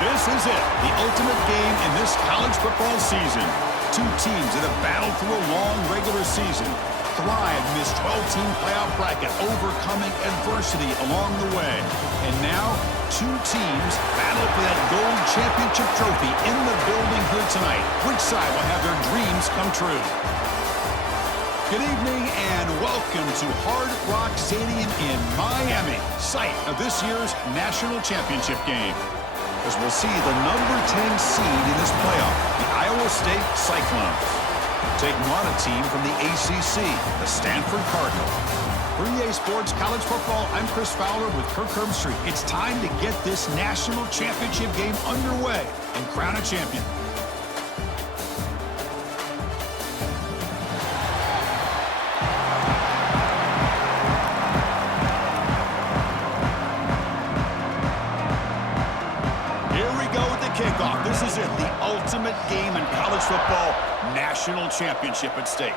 This is it, the ultimate game in this college football season. Two teams that have battled through a long regular season, thrived in this 12-team playoff bracket, overcoming adversity along the way. And now, two teams battle for that gold championship trophy in the building here tonight. Which side will have their dreams come true? Good evening and welcome to Hard Rock Stadium in Miami, site of this year's national championship game. As we'll see the number 10 seed in this playoff, the Iowa State Cyclones. Taking on a team from the ACC, the Stanford Cardinals. For EA Sports College Football, I'm Chris Fowler with Kirk Herbstreit. It's time to get this national championship game underway and crown a champion. Kickoff. This is it, the ultimate game in college football, national championship at stake.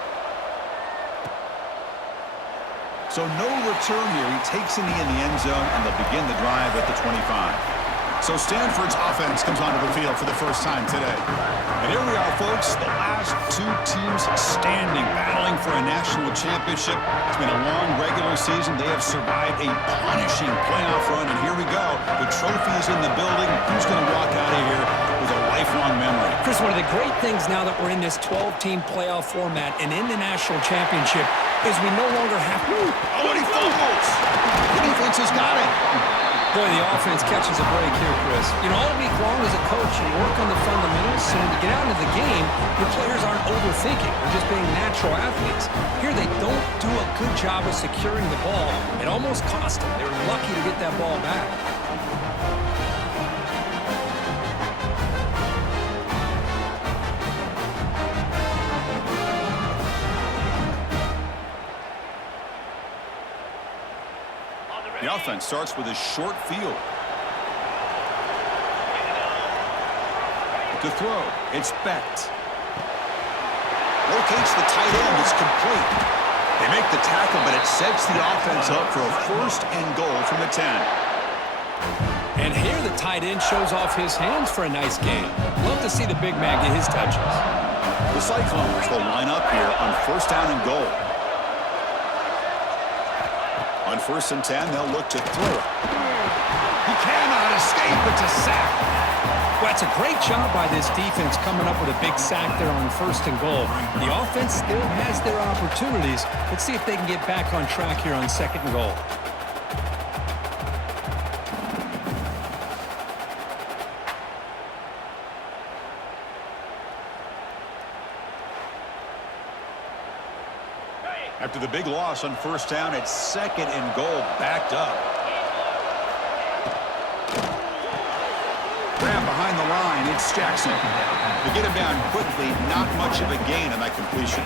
So no return here. He takes in the end zone, and they'll begin the drive at the 25. So Stanford's offense comes onto the field for the first time today. And here we are, folks, the last two teams standing, battling for a national championship. It's been a long regular season. They have survived a punishing playoff run, and here we go. The trophy is in the building. Who's going to walk out of here with a lifelong memory? Chris, one of the great things now that we're in this 12-team playoff format and in the national championship is we no longer have... Oh, and he fumbles! The defense has got it. Boy, the offense catches a break here, Chris. You know, all week long as a coach, you work on the fundamentals, so when you get out into the game, your players aren't overthinking. They're just being natural athletes. Here, they don't do a good job of securing the ball. It almost cost them. They were lucky to get that ball back. The offense starts with a short field. To throw, it's Becht. Locates the tight end, it's complete. They make the tackle, but it sets the offense up for a first and goal from the 10. And here the tight end shows off his hands for a nice game. Love to see the big man get his touches. The Cyclones will line up here on first down and goal. On first and 10, they'll look to throw it. He cannot escape. It's a sack. Well, it's a great job by this defense coming up with a big sack there on first and goal. The offense still has their opportunities. Let's see if they can get back on track here on second and goal. After the big loss on first down, it's second and goal, backed up. Grab behind the line, it's Jackson. To get him down quickly, not much of a gain on that completion.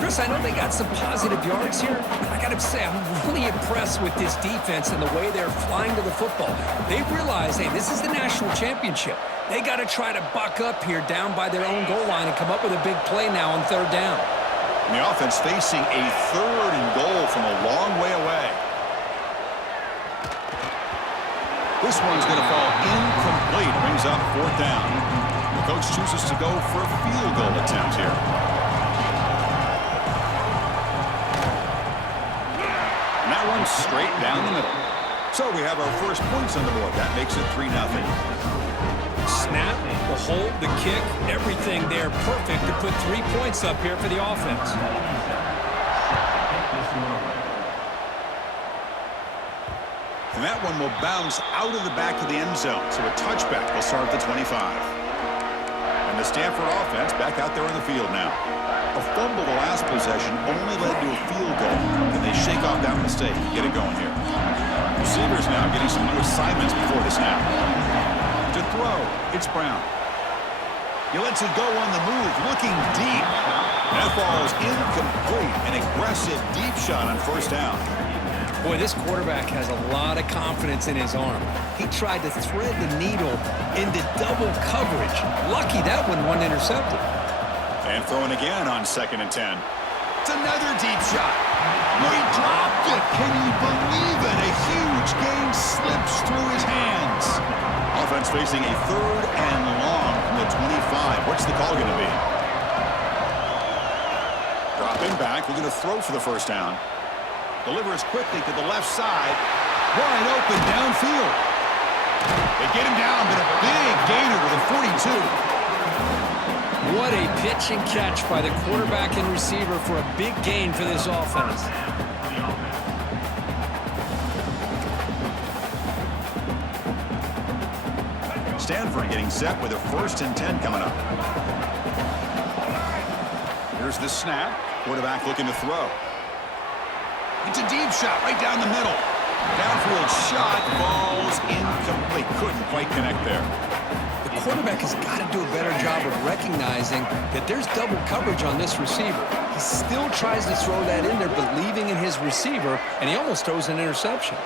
Chris, I know they got some positive yards here, but I got to say, I'm really impressed with this defense and the way they're flying to the football. They realize, hey, this is the national championship. They got to try to buck up here down by their own goal line and come up with a big play now on third down. And the offense facing a third and goal from a long way away. This one's going to fall incomplete. Brings up fourth down. The coach chooses to go for a field goal attempt here. And that one's straight down the middle. So we have our first points on the board. That makes it 3-0. Snap, the hold, the kick, everything there perfect to put 3 points up here for the offense. And that one will bounce out of the back of the end zone. So a touchback will start at the 25. And the Stanford offense back out there on the field now. A fumble the last possession only led to a field goal. Can they shake off that mistake and get it going here? Receivers now getting some new assignments before the snap. To throw, it's Brown. He lets it go on the move, looking deep. That ball is incomplete. An aggressive deep shot on first down. Boy, this quarterback has a lot of confidence in his arm. He tried to thread the needle into double coverage. Lucky that one wasn't intercepted. And throwing again on second and 10. It's another deep shot. He dropped it. Can you believe it? A huge gain slips through his hands. offense facing a 3rd and long from the 25. What's the call going to be? Dropping back, looking to throw for the first down. Delivers quickly to the left side. Wide open downfield. They get him down, but a big gainer to the 42. What a pitch and catch by the quarterback and receiver for a big gain for this offense. Stanford getting set with a 1st and 10 coming up. Here's the snap. Quarterback looking to throw. It's a deep shot right down the middle. Downfield shot, falls incomplete. Couldn't quite connect there. The quarterback has got to do a better job of recognizing that there's double coverage on this receiver. He still tries to throw that in there, believing in his receiver, and he almost throws an interception.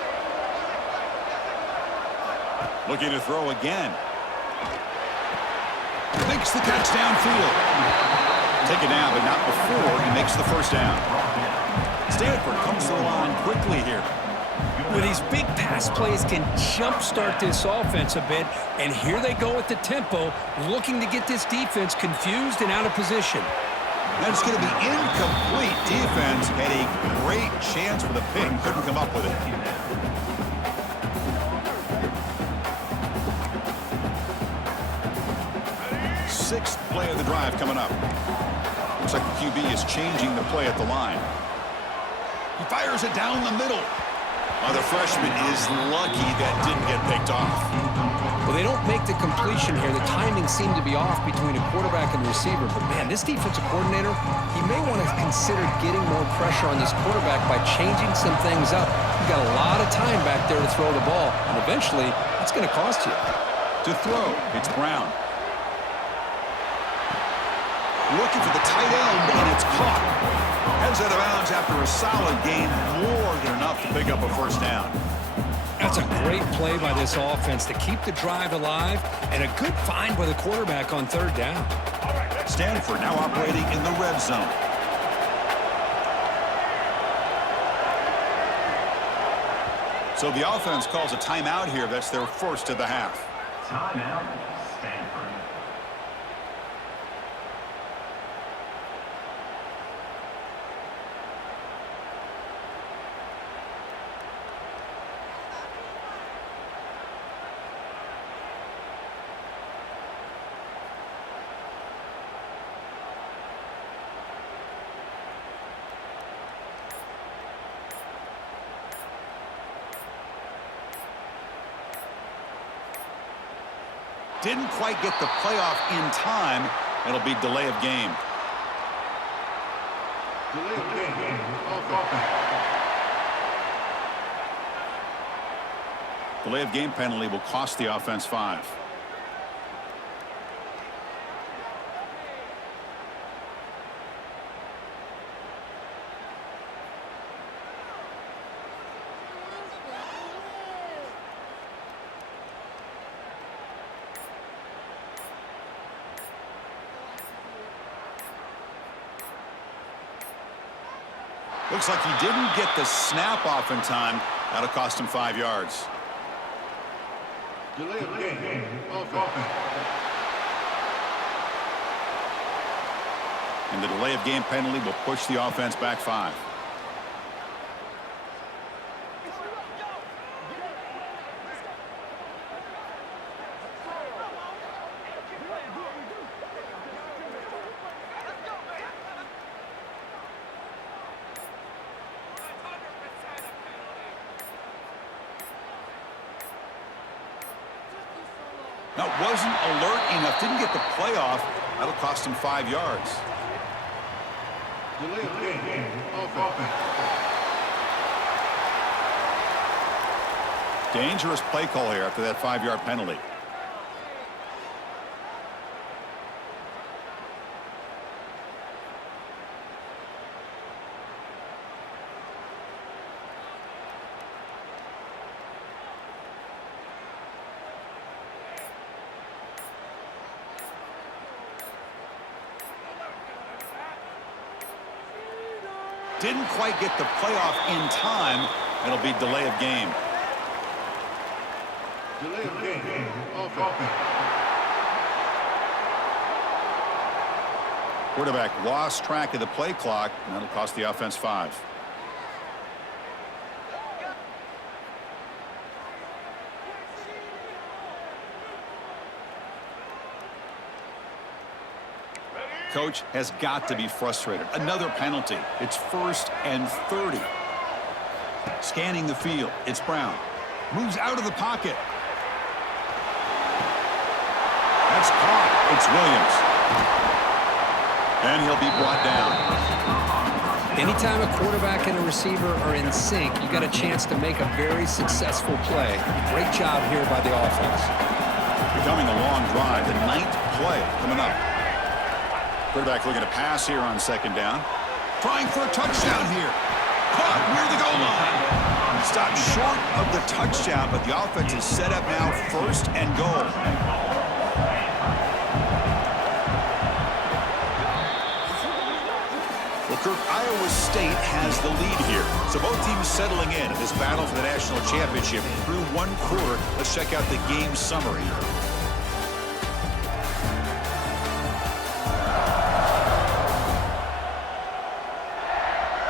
Looking to throw again. Makes the catch downfield. Take it down, but not before he makes the first down. Stanford comes to the line quickly here. With these big pass plays can jumpstart this offense a bit, and here they go at the tempo, looking to get this defense confused and out of position. That's going to be incomplete. Defense had a great chance for the pick. Couldn't come up with it. Sixth play of the drive coming up. Looks like the QB is changing the play at the line. He fires it down the middle. The freshman is lucky that didn't get picked off. Well, they don't make the completion here. The timing seemed to be off between a quarterback and receiver. But, man, this defensive coordinator, he may want to consider getting more pressure on this quarterback by changing some things up. You've got a lot of time back there to throw the ball, and eventually it's going to cost you. To throw, it's Brown. Looking for the tight end, and it's caught. Heads out of bounds after a solid gain, more than enough to pick up a first down. That's a great play by this offense to keep the drive alive, and a good find by the quarterback on 3rd down. Stanford now operating in the red zone. So the offense calls a timeout here. That's their first of the half. Timeout, Stanford. Didn't quite get the playoff in time. It'll be delay of game. Delay of game. Delay of game penalty will cost the offense 5. Looks like he didn't get the snap off in time. That'll cost him 5 yards. Delay of game. And the delay of game penalty will push the offense back 5. Now, wasn't alert enough, didn't get the playoff. That'll cost him 5 yards. Delay of game. Dangerous play call here after that 5-yard penalty. Didn't quite get the playoff in time. It'll be delay of game. Delay of game. Offense. Quarterback lost track of the play clock, and that'll cost the offense 5. Coach has got to be frustrated. Another penalty. It's 1st and 30. Scanning the field. It's Brown. Moves out of the pocket. That's caught. It's Williams. And he'll be brought down. Anytime a quarterback and a receiver are in sync, you got a chance to make a very successful play. Great job here by the offense. Becoming a long drive. The 9th play coming up. Quarterback looking to pass here on 2nd down. Trying for a touchdown here. Caught near the goal line. Stopped short of the touchdown, but the offense is set up now 1st and goal. Well, Kirk, Iowa State has the lead here. So both teams settling in this battle for the national championship through 1 quarter. Let's check out the game summary.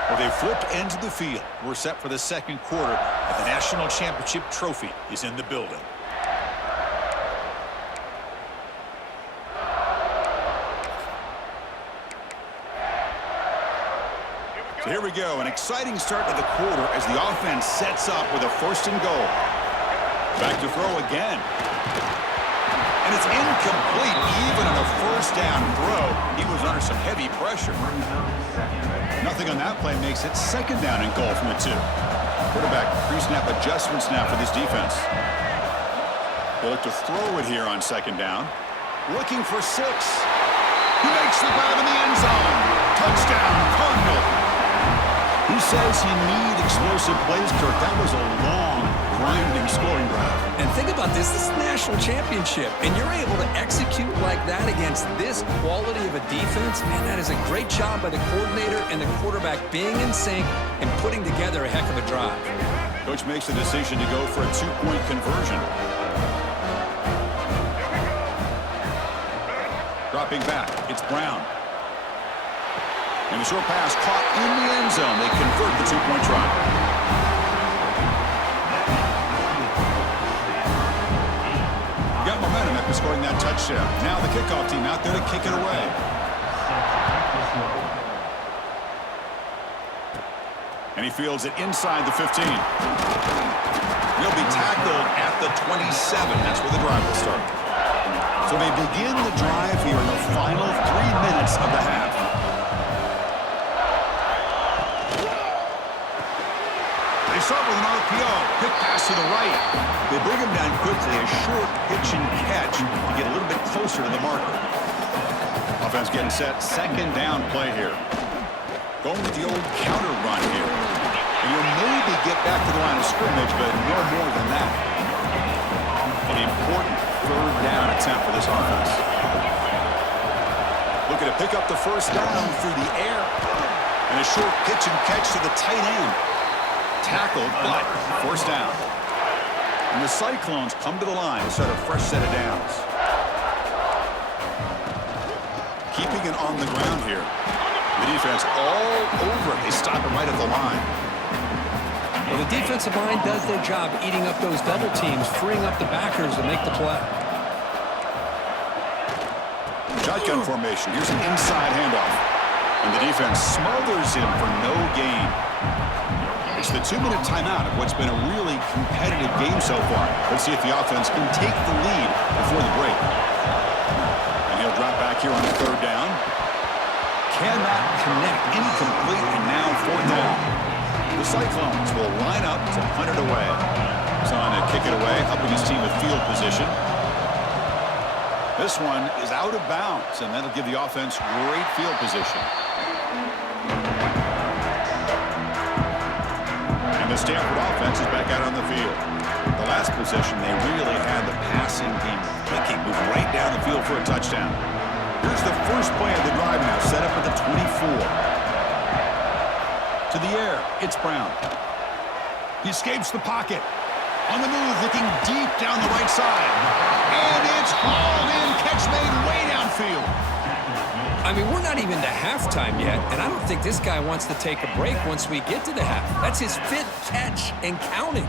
Well, they flipped into the field. We're set for the 2nd quarter, and the national championship trophy is in the building. So here we go, an exciting start to the quarter as the offense sets up with a 1st and goal. Back to throw again. And it's incomplete, even on a 1st down throw. He was under some heavy pressure. Nothing on that play makes it 2nd down and goal from the 2. Quarterback pre-snap adjustments now for this defense. They look to throw it here on 2nd down. Looking for 6. He makes the grab in the end zone. Touchdown, Cardinal. Who says you need explosive plays, Kirk? That was a long, grinding scoring drive. And think about this. This is the national championship, and you're able to execute like that against this quality of a defense. Man, that is a great job by the coordinator and the quarterback being in sync and putting together a heck of a drive. Coach makes the decision to go for a 2-point conversion. Dropping back, it's Brown. And the short pass caught in the end zone. They convert the 2-point try. Got momentum after scoring that touchdown. Now the kickoff team out there to kick it away. And he fields it inside the 15. He'll be tackled at the 27. That's where the drive will start. So they begin the drive here in the final 3 minutes of the half. They start with an RPO. Quick pass to the right. They bring him down quickly. A short pitch and catch to get a little bit closer to the marker. Offense getting set. 2nd down play here. Going with the old counter run here. And you'll maybe get back to the line of scrimmage, but no more than that. An important 3rd down attempt for this offense. Looking to pick up the 1st down through the air. And a short pitch and catch to the tight end. Tackled, but 1st down. And the Cyclones come to the line to start a fresh set of downs. Keeping it on the ground here. The defense all over it. They stop it right at the line. Well, the defensive line does their job eating up those double teams, freeing up the backers to make the play. Shotgun formation. Here's an inside handoff. And the defense smothers him for no gain. It's the 2-minute timeout of what's been a really competitive game so far. Let's see if the offense can take the lead before the break. And he'll drop back here on the 3rd down. Cannot connect. Incomplete, and now 4th down. The Cyclones will line up to punt it away. He's on to kick it away, helping his team with field position. This one is out of bounds, and that'll give the offense great field position. And the Stanford offense is back out on the field. The last possession, they really had the passing game clicking, moved right down the field for a touchdown. Here's the first play of the drive now, set up at the 24. To the air, it's Brown. He escapes the pocket. On the move, looking deep down the right side. And it's hauled in. Catch made way downfield. I mean, we're not even to halftime yet, and I don't think this guy wants to take a break once we get to the half. That's his 5th catch and counting.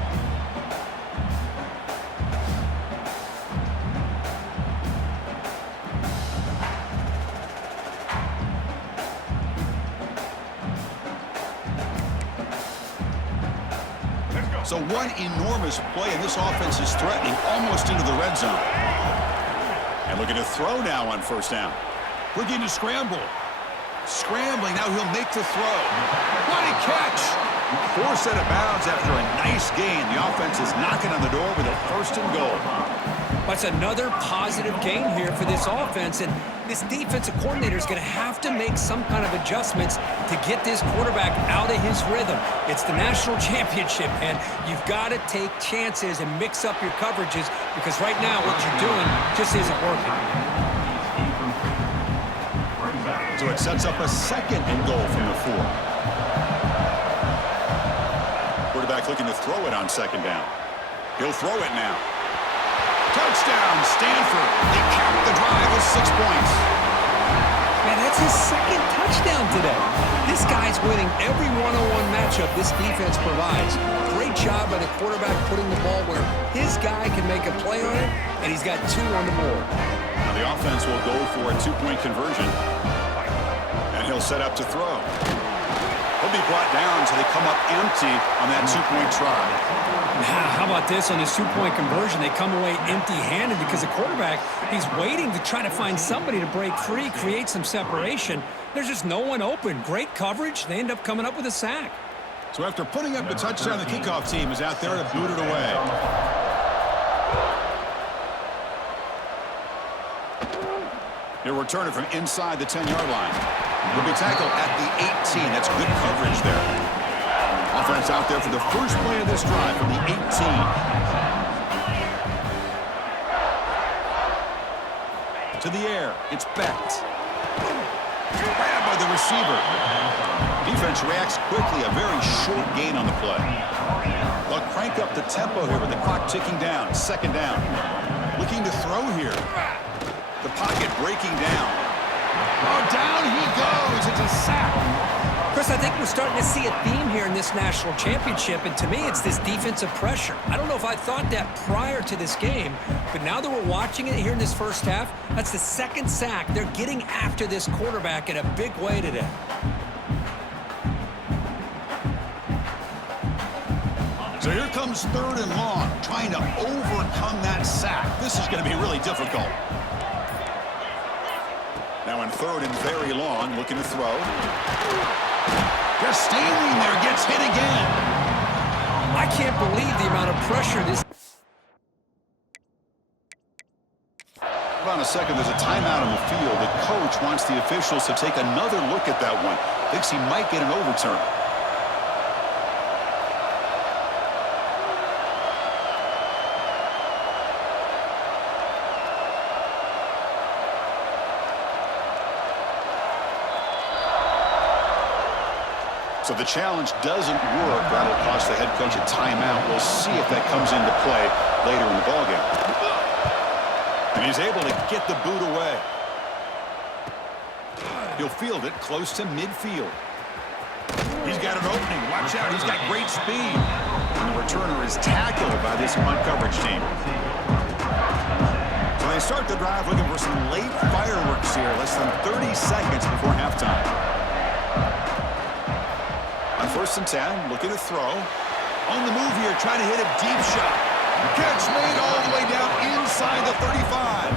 So one enormous play, and this offense is threatening almost into the red zone. And looking to throw now on first down. Looking to scramble. Scrambling, now he'll make the throw. What a catch! Forced out of bounds after a nice gain. The offense is knocking on the door with a 1st and goal. That's another positive gain here for this offense, and this defensive coordinator is going to have to make some kind of adjustments to get this quarterback out of his rhythm. It's the national championship, and you've got to take chances and mix up your coverages because right now what you're doing just isn't working. So it sets up a 2nd and goal from the 4. Quarterback looking to throw it on 2nd down. He'll throw it now. Touchdown, Stanford. They capped the drive with 6 points. Man, that's his 2nd touchdown today. This guy's winning every one-on-one matchup this defense provides. Great job by the quarterback putting the ball where his guy can make a play on it, and he's got 2 on the board. Now the offense will go for a 2-point conversion. And he'll set up to throw. He'll be brought down so they come up empty on that 2-point try. How about this on this 2-point conversion? They come away empty-handed because the quarterback, he's waiting to try to find somebody to break free, create some separation. There's just no one open. Great coverage. They end up coming up with a sack. So after putting up the touchdown, the kickoff team is out there to boot it away. He'll return it from inside the 10-yard line. He'll be tackled at the 18. That's good coverage there. Offense out there for the first play of this drive from the 18. To the air. It's Becht. Grabbed by the receiver. Defense reacts quickly. A very short gain on the play. They'll crank up the tempo here with the clock ticking down. 2nd down. Looking to throw here. The pocket breaking down. Oh, down he goes. It's a sack. Chris, I think we're starting to see a theme here in this national championship, and to me, it's this defensive pressure. I don't know if I thought that prior to this game, but now that we're watching it here in this first half, that's the 2nd sack. They're getting after this quarterback in a big way today. So here comes 3rd and long, trying to overcome that sack. This is going to be really difficult. Now in 3rd and very long, looking to throw. Just standing there, gets hit again. I can't believe the amount of pressure this... Hold on a second, there's a timeout on the field. The coach wants the officials to take another look at that one. Thinks he might get an overturn. So the challenge doesn't work. That'll cost the head coach a timeout. We'll see if that comes into play later in the ballgame. And he's able to get the boot away. He'll field it close to midfield. He's got an opening. Watch out. He's got great speed. And the returner is tackled by this punt coverage team. So they start the drive looking for some late fireworks here. Less than 30 seconds before halftime. On 1st and 10, looking to throw. On the move here, trying to hit a deep shot. Catch made all the way down inside the 35.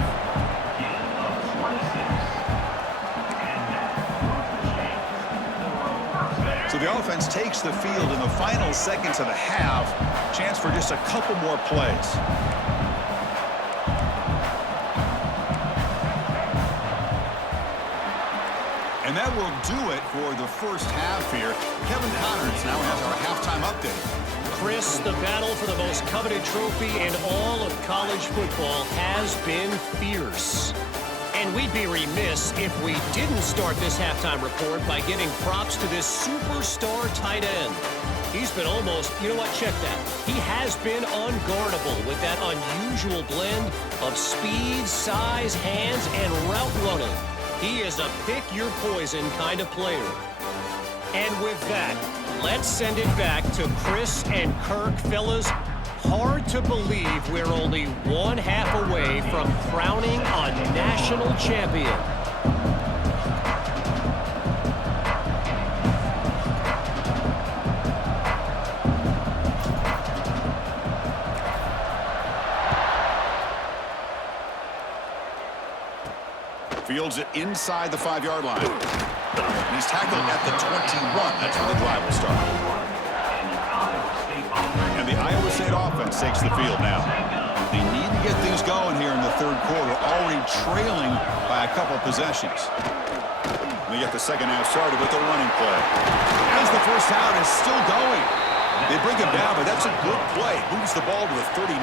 So the offense takes the field in the final seconds of the half. Chance for just a couple more plays. And that will do it for the first half here. Kevin Connors now has our halftime update. Chris, the battle for the most coveted trophy in all of college football has been fierce. And we'd be remiss if we didn't start this halftime report by giving props to this superstar tight end. He's been almost, you know what, check that. He has been unguardable with that unusual blend of speed, size, hands, and route running. He is a pick-your-poison kind of player. And with that, let's send it back to Chris and Kirk. Fellas, hard to believe we're only one half away from crowning a national champion. Fields it inside the 5-yard line. And he's tackled at the 21. That's where the drive will start. And the Iowa State offense takes the field now. They need to get things going here in the third quarter, already trailing by a couple possessions. They get the second half started with a running play. As the first down is still going. They bring him down, but that's a good play. Moves the ball to the 39.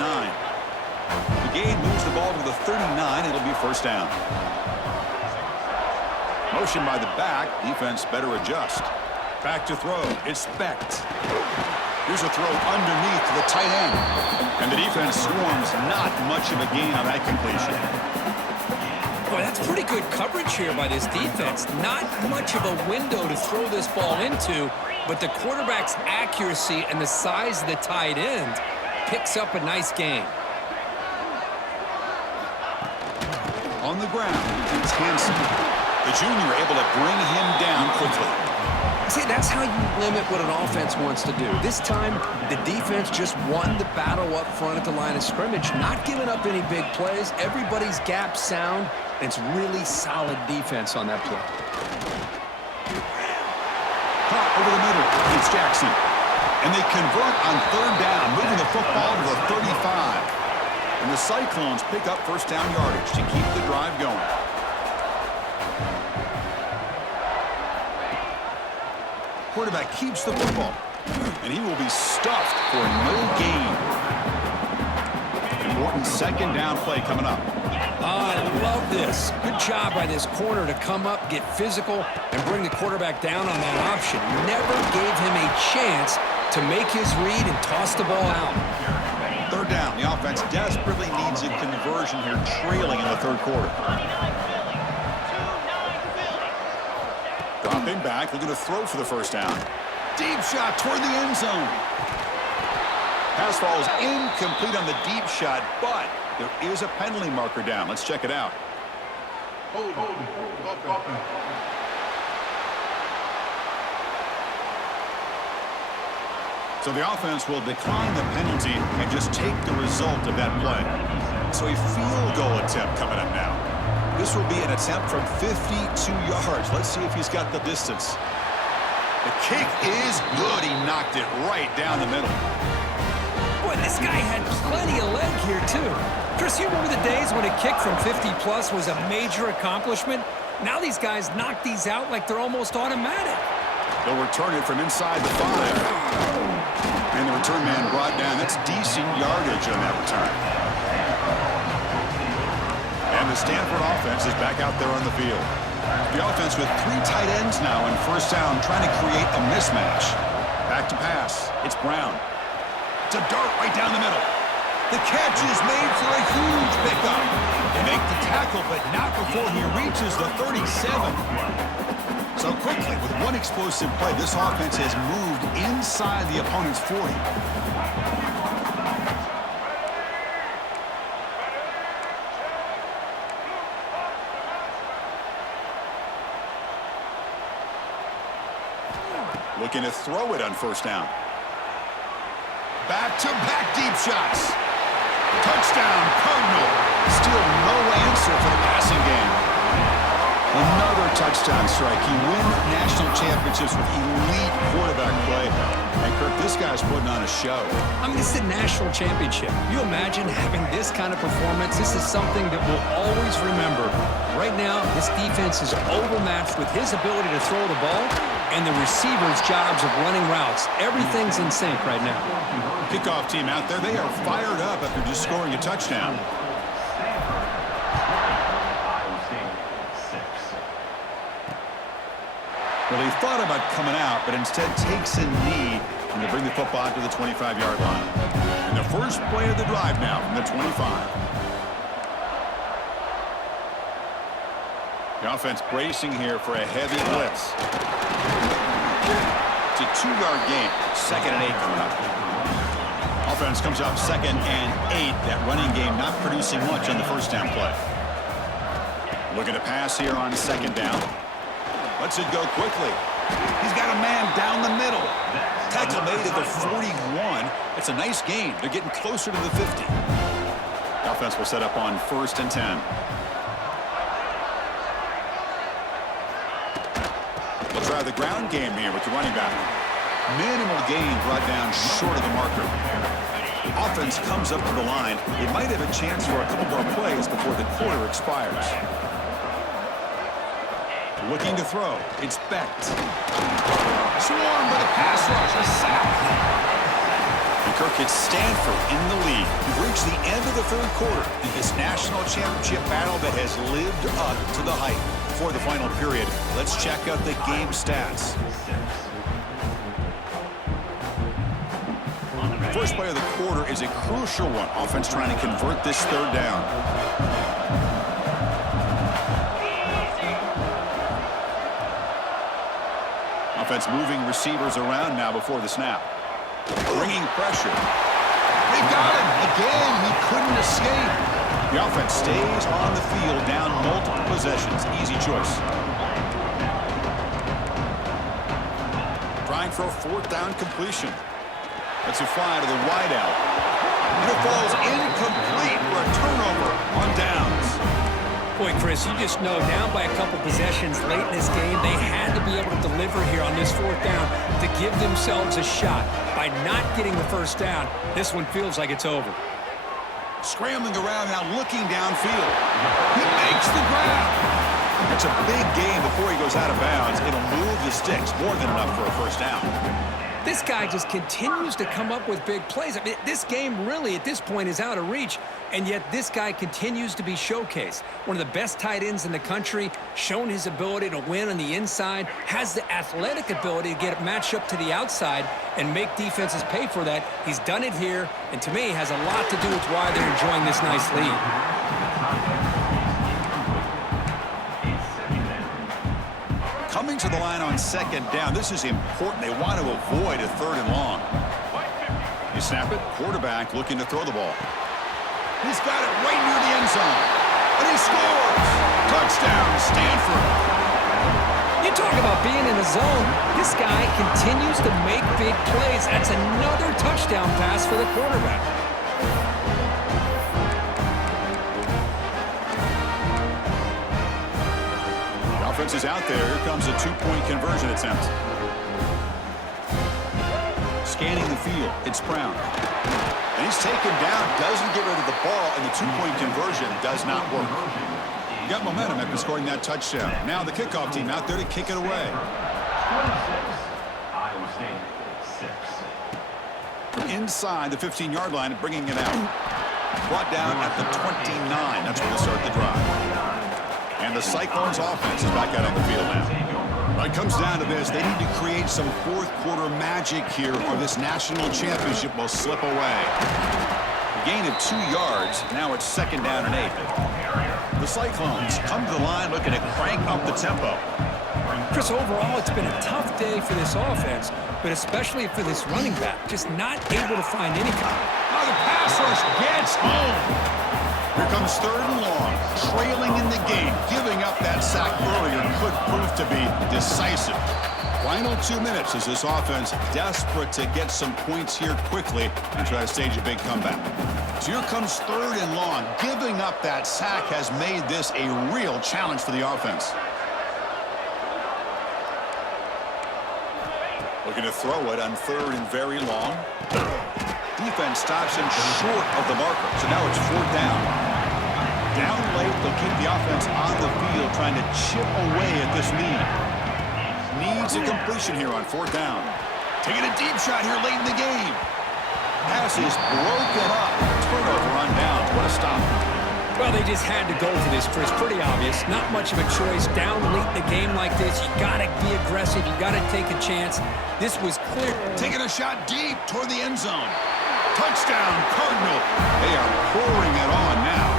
The game moves the ball to the 39. It'll be first down. Motion by the back. Defense better adjust. Back to throw. It's Specht. Here's a throw underneath to the tight end. And the defense swarms. Not much of a gain on that completion. Boy, that's pretty good coverage here by this defense. Not much of a window to throw this ball into, but the quarterback's accuracy and the size of the tight end picks up a nice gain. On the ground, it's Hansen. The junior able to bring him down quickly. See, that's how you limit what an offense wants to do. This time, the defense just won the battle up front at the line of scrimmage, not giving up any big plays. Everybody's gap sound, and it's really solid defense on that play. Caught over the middle. It's Jackson. And they convert on third down, moving the football to the 35. And the Cyclones pick up first down yardage to keep the drive going. Quarterback keeps the football, and he will be stuffed for no gain. Important second down play coming up. Oh, I love this. Good job by this corner to come up, get physical, and bring the quarterback down on that option. Never gave him a chance to make his read and toss the ball out. Third down. The offense desperately needs a conversion here, trailing in the third quarter. Dropping back, looking to throw for the first down. Deep shot toward the end zone. Pass falls incomplete on the deep shot, but there is a penalty marker down. Let's check it out. So the offense will decline the penalty and just take the result of that play. So a field goal attempt coming up now. This will be an attempt from 52 yards. Let's see if he's got the distance. The kick is good. He knocked it right down the middle. Boy, this guy had plenty of leg here, too. Chris, you remember the days when a kick from 50-plus was a major accomplishment? Now these guys knock these out like they're almost automatic. They'll return it from inside the 5. And the return man brought down. That's decent yardage on that return. And the Stanford offense is back out there on the field. The offense with 3 tight ends now in first down, trying to create a mismatch. Back to pass. It's Brown. It's a dart right down the middle. The catch is made for a huge pickup. They make the tackle, but not before he reaches the 37. So quickly, with one explosive play, this offense has moved inside the opponent's 40. Looking to throw it on first down. Back-to-back deep shots. Touchdown, Cardinal. Still no answer for the passing game. Another touchdown strike. You win national championships with elite quarterback play. And Kirk, this guy's putting on a show. I mean, this is a national championship. You imagine having this kind of performance? This is something that we'll always remember. Right now, this defense is overmatched with his ability to throw the ball and the receivers' jobs of running routes. Everything's in sync right now. Kickoff team out there, they are fired up after just scoring a touchdown. Well, he thought about coming out, but instead takes a knee and they bring the football to the 25-yard line. And the first play of the drive now from the 25. The offense bracing here for a heavy blitz. It's a 2-yard gain. 2nd and 8 coming up. Offense comes up 2nd and 8. That running game not producing much on the first down play. Looking to pass here on 2nd down. Lets it go quickly. He's got a man down the middle. Tackle made at the 41. It's a nice gain. They're getting closer to the 50. The offense will set up on 1st and 10. We'll try the ground game here with the running back. Minimal gain brought down short of the marker. Offense comes up to the line. It might have a chance for a couple more plays before the quarter expires. Looking to throw. It's Becht. Swarmed by the pass rush. A sack. And Kirk hits Stanford in the lead. We've reached the end of the 3rd quarter in this national championship battle that has lived up to the hype. Before the final period, let's check out the game stats. First play of the quarter is a crucial one. Offense trying to convert this 3rd down. Offense moving receivers around now before the snap. Bringing pressure. They've got him. Again, he couldn't escape. The offense stays on the field, down multiple possessions. Easy choice. Trying for a 4th down completion. Let's it fly to the wideout. And it falls incomplete for a turnover on downs. Boy, Chris, you just know down by a couple possessions late in this game, they had to be able to deliver here on this 4th down to give themselves a shot. By not getting the 1st down, this one feels like it's over. Scrambling around now, looking downfield. He makes the grab. It's a big game before he goes out of bounds. It'll move the sticks, more than enough for a 1st down. This guy just continues to come up with big plays. I mean, this game really, at this point, is out of reach, and yet this guy continues to be showcased. One of the best tight ends in the country, shown his ability to win on the inside, has the athletic ability to get a matchup to the outside and make defenses pay for that. He's done it here, and to me, has a lot to do with why they're enjoying this nice lead. Coming to the line on 2nd down. This is important. They want to avoid a 3rd and long. You snap it. Quarterback looking to throw the ball. He's got it right near the end zone. And he scores. Touchdown, Stanford. You talk about being in the zone. This guy continues to make big plays. That's another touchdown pass for the quarterback. Offense is out there. Here comes a 2-point conversion attempt. Scanning the field. It's Brown. And he's taken down. Doesn't get rid of the ball. And the 2-point conversion does not work. Got momentum after scoring that touchdown. Now the kickoff team out there to kick it away. From inside the 15-yard line and bringing it out. Brought down at the 29. That's where they'll start the drive. And the Cyclones offense is back out on the field now. It comes down to this. They need to create some 4th quarter magic here or this national championship will slip away. A gain of 2 yards. Now it's 2nd down and 8. The Cyclones come to the line looking to crank up the tempo. Chris, overall, it's been a tough day for this offense, but especially for this running back. Just not able to find any kind. Now the pass rush gets home. Here comes 3rd and long, trailing in the game. Giving up that sack earlier could prove to be decisive. Final 2 minutes as this offense desperate to get some points here quickly and try to stage a big comeback. So here comes 3rd and long. Giving up that sack has made this a real challenge for the offense. Looking to throw it on 3rd and very long. Defense stops him short of the marker, so now it's 4th down. Down late, they'll keep the offense on the field, trying to chip away at this lead. Needs a completion here on 4th down. Taking a deep shot here late in the game. Pass is broken up. Turnover on downs. What a stop. Well, they just had to go for this, Chris. Pretty obvious. Not much of a choice. Down late in the game like this, you got to be aggressive. You got to take a chance. This was clear. Taking a shot deep toward the end zone. Touchdown, Cardinal. They are pouring it on now.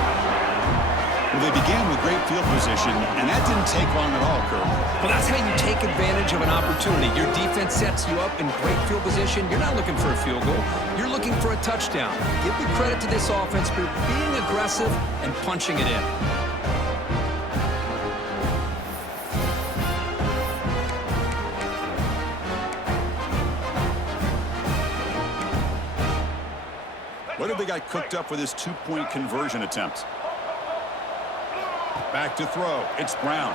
Well, they began with great field position, and that didn't take long at all, Kirk. Well, that's how you take advantage of an opportunity. Your defense sets you up in great field position. You're not looking for a field goal. You're looking for a touchdown. Give the credit to this offense for being aggressive and punching it in. What have they got cooked up for this two-point conversion attempt? Back to throw. It's Brown.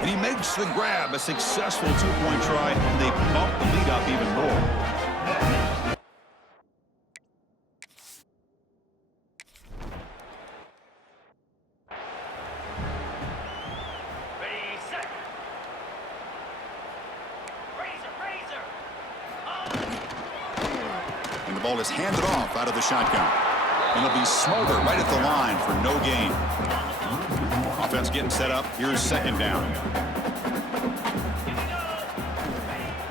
And he makes the grab. A successful two-point try, and they bump the lead up even more. Ready, set. Razor. And the ball is handed off out of the shotgun. And it'll be smothered right at the line for no gain. Offense getting set up. Here's second down.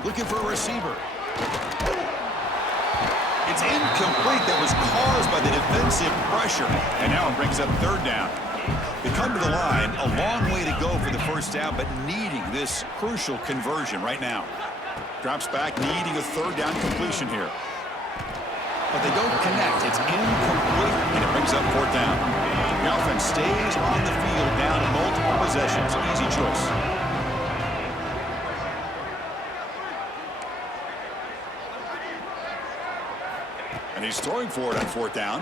Looking for a receiver. It's incomplete. That was caused by the defensive pressure. And now it brings up third down. They come to the line. A long way to go for the first down, but needing this crucial conversion right now. Drops back, needing a third down completion here. But they don't connect. It's incomplete, and it brings up fourth down. The offense stays on the field down multiple possessions. Easy choice. And he's throwing for it on fourth down.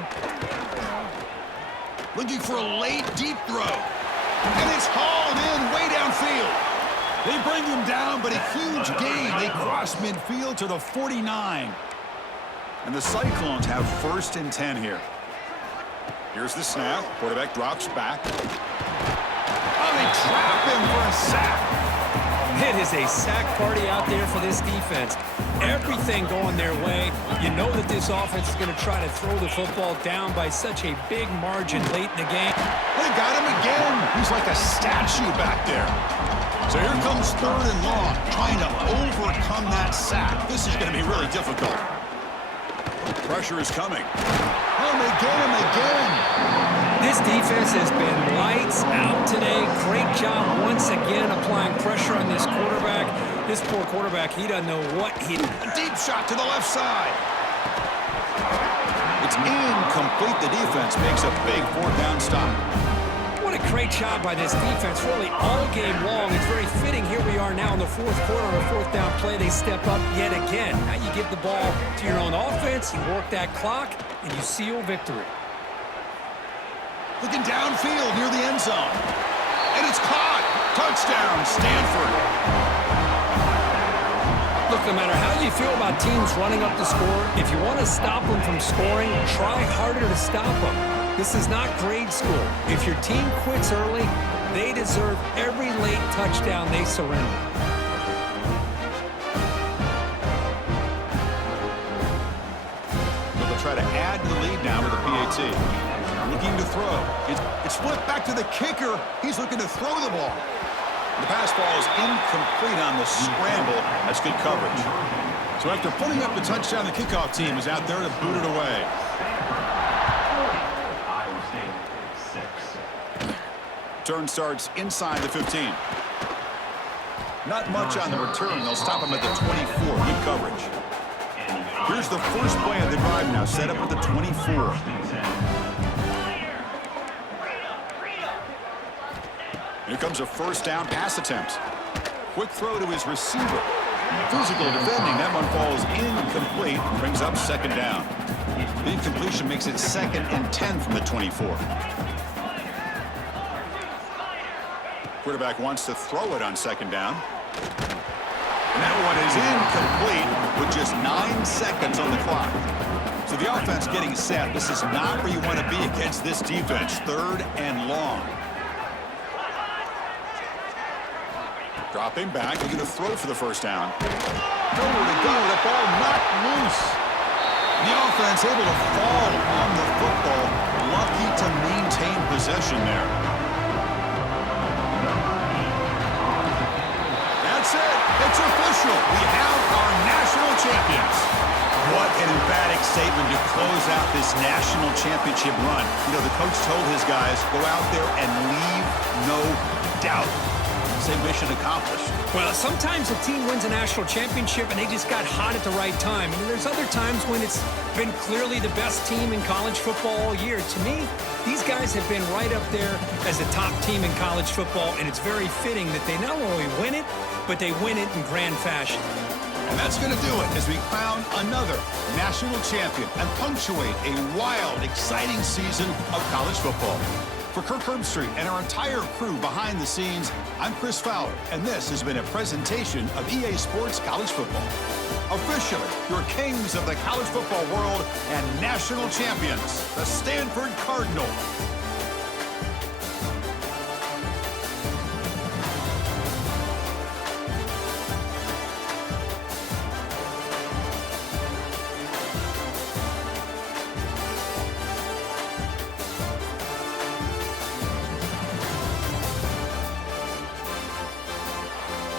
Looking for a late, deep throw. And it's hauled in way downfield. They bring him down, but a huge gain. They cross midfield to the 49. And the Cyclones have first and 10 here. Here's the snap. Quarterback drops back. Oh, they trap him for a sack. It is a sack party out there for this defense. Everything going their way. You know that this offense is going to try to throw the football down by such a big margin late in the game. They got him again. He's like a statue back there. So here comes third and long, trying to overcome that sack. This is going to be really difficult. Pressure is coming. Oh, they get him again. This defense has been lights out today. Great job once again applying pressure on this quarterback. This poor quarterback, he doesn't know what he... A deep shot to the left side. It's incomplete. The defense makes a big fourth down stop. What a great job by this defense, really all game long. It's very fitting. Here we are now in the fourth quarter of a fourth down play. They step up yet again. Now you give the ball to your own offense, you work that clock, and you seal victory. Looking downfield near the end zone. And it's caught. Touchdown, Stanford. Look, no matter how you feel about teams running up the score, if you want to stop them from scoring, try harder to stop them. This is not grade school. If your team quits early, they deserve every late touchdown they surrender. They'll try to add to the lead now with a PAT. Looking to throw. It's flipped back to the kicker. He's looking to throw the ball. The pass ball is incomplete on the scramble. That's good coverage. So after putting up the touchdown, the kickoff team is out there to boot it away. Turn starts inside the 15. Not much on the return. They'll stop him at the 24. Good coverage. Here's the first play of the drive now, set up at the 24. Here comes a first down pass attempt. Quick throw to his receiver. Physical defending. That one falls incomplete. Brings up second down. The incompletion makes it 2nd and 10 from the 24. Quarterback wants to throw it on second down. And that one is incomplete with just 9 seconds on the clock. So the offense getting set. This is not where you want to be against this defense. 3rd and long. Dropping back, looking to throw for the first down. Nowhere to go, the ball knocked loose. The offense able to fall on the football lucky to maintain possession there. That's it. It's official. We have our national champions. What an emphatic statement to close out this national championship run. You know, the coach told his guys, go out there and leave no doubt. Say mission accomplished. Well, sometimes a team wins a national championship and they just got hot at the right time. And there's other times when it's been clearly the best team in college football all year. To me, these guys have been right up there as the top team in college football, and it's very fitting that they not only win it, but they win it in grand fashion. And that's going to do it as we crown another national champion and punctuate a wild, exciting season of college football. For Kirk Herbstreit and our entire crew behind the scenes, I'm Chris Fowler, and this has been a presentation of EA Sports College Football. Officially, your kings of the college football world and national champions, the Stanford Cardinals.